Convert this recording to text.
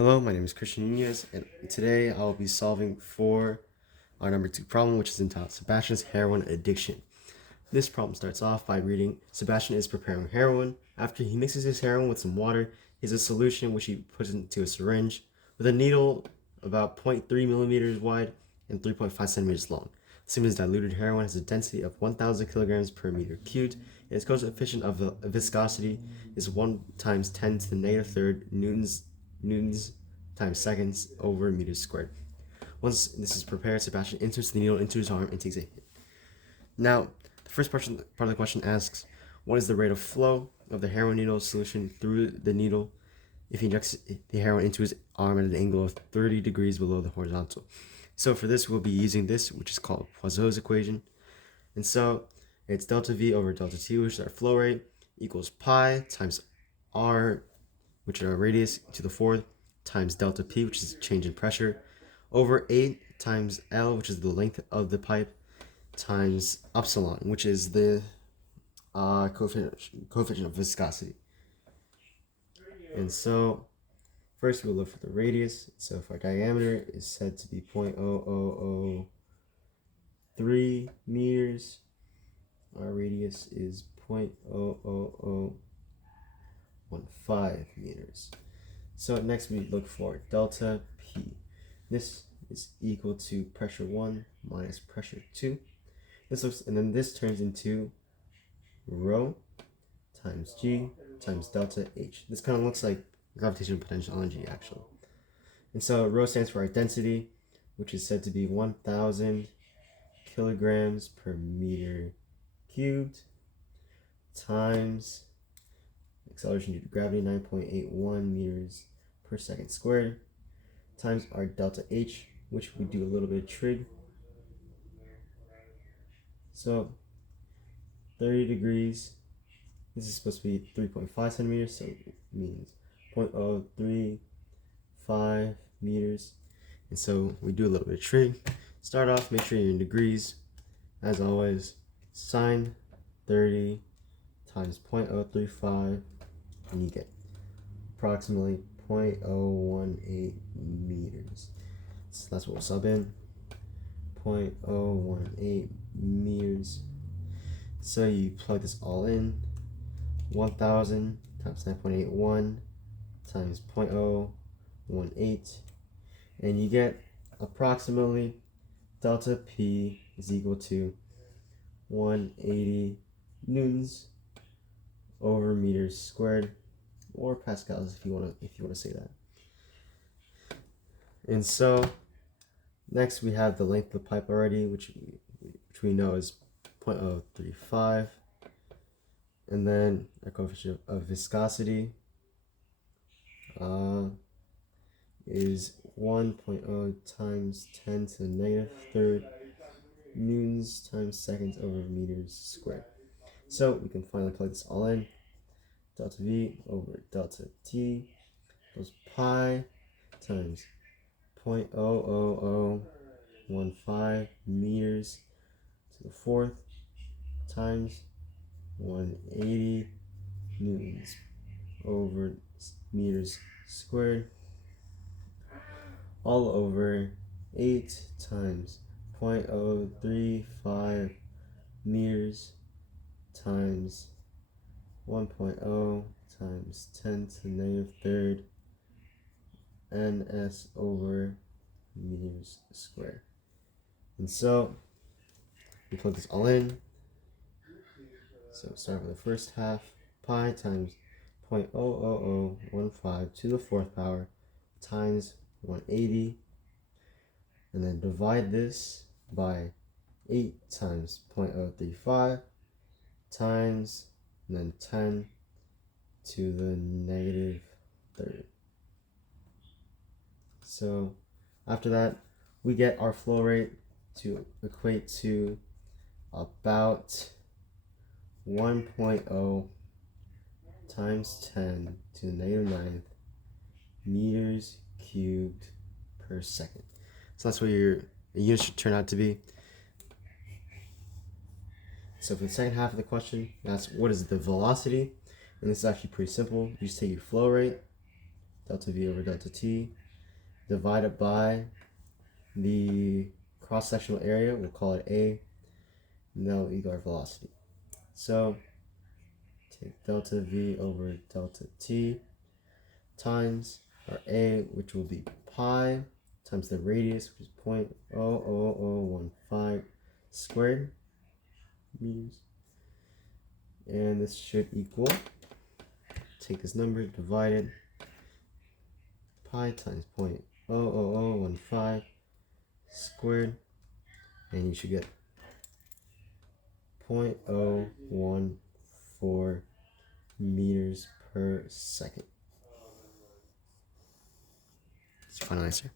Hello, my name is Christian Nunez, and today I'll be solving for our number 2 problem, which is entitled Sebastian's Heroin Addiction. This problem starts off by reading, Sebastian is preparing heroin. After he mixes his heroin with some water, he has a solution which he puts into a syringe with a needle about 0.3 millimeters wide and 3.5 centimeters long. Assuming his diluted heroin has a density of 1,000 kilograms per meter cubed, and its coefficient of viscosity is 1 times 10 to the negative third newtons times seconds over meters squared. Once this is prepared, Sebastian inserts the needle into his arm and takes a hit. Now, the first part of the question asks, what is the rate of flow of the heroin needle solution through the needle if he injects the heroin into his arm at an angle of 30 degrees below the horizontal? So for this, we'll be using this, which is called Poiseuille's equation. And so it's delta V over delta T, which is our flow rate, equals pi times R, which is our radius, to the fourth, times delta P, which is change in pressure, over 8 times L, which is the length of the pipe, times epsilon, which is the coefficient of viscosity. And so first we'll look for the radius. So if our diameter is said to be 0.0003 meters, our radius is 0.00015 meters. So next we look for delta P. This is equal to pressure 1 minus pressure 2. And then this turns into rho times G times delta H. This kind of looks like gravitational potential energy actually. And so rho stands for our density, which is said to be 1,000 kilograms per meter cubed, times acceleration due to gravity, 9.81 meters per second squared, times our delta H, which we do a little bit of trig. So 30 degrees, this is supposed to be 3.5 centimeters, so it means 0.035 meters. And so we do a little bit of trig. Start off, make sure you're in degrees. As always, sine 30 times 0.035, and you get approximately 0.018 meters. So that's what we'll sub in, 0.018 meters. So you plug this all in, 1,000 times 9.81 times 0.018, and you get approximately delta P is equal to 180 newtons over meters squared, or pascals if you want to say that. And so next we have the length of the pipe already, which we know is 0.035, and then our coefficient of viscosity is 1.0 times 10 to the negative third newtons times seconds over meters squared. So we can finally plug this all in. Delta V over delta T equals pi times 0.00015 meters to the fourth times 180 newtons over meters squared, all over 8 times 0.035 meters times 1.0 times 10 to the negative third ns over meters squared. And so we plug this all in. So start with the first half, pi times 0.00015 to the fourth power times 180, and then divide this by 8 times 0.035 times, and then 10 to the negative third. So after that, we get our flow rate to equate to about 1.0 times 10 to the negative 9th meters cubed per second. So that's what your unit should turn out to be. So for the second half of the question, that's what is the velocity? And this is actually pretty simple. You just take your flow rate delta v over delta t, divided by the cross-sectional area, we'll call it A, and that will equal our velocity. So take delta v over delta t times our A, which will be pi, times the radius, which is 0.00015 squared meters. And this should equal, take this number, divided pi times 0.00015 squared, and you should get 0.014 meters per second. That's your final answer.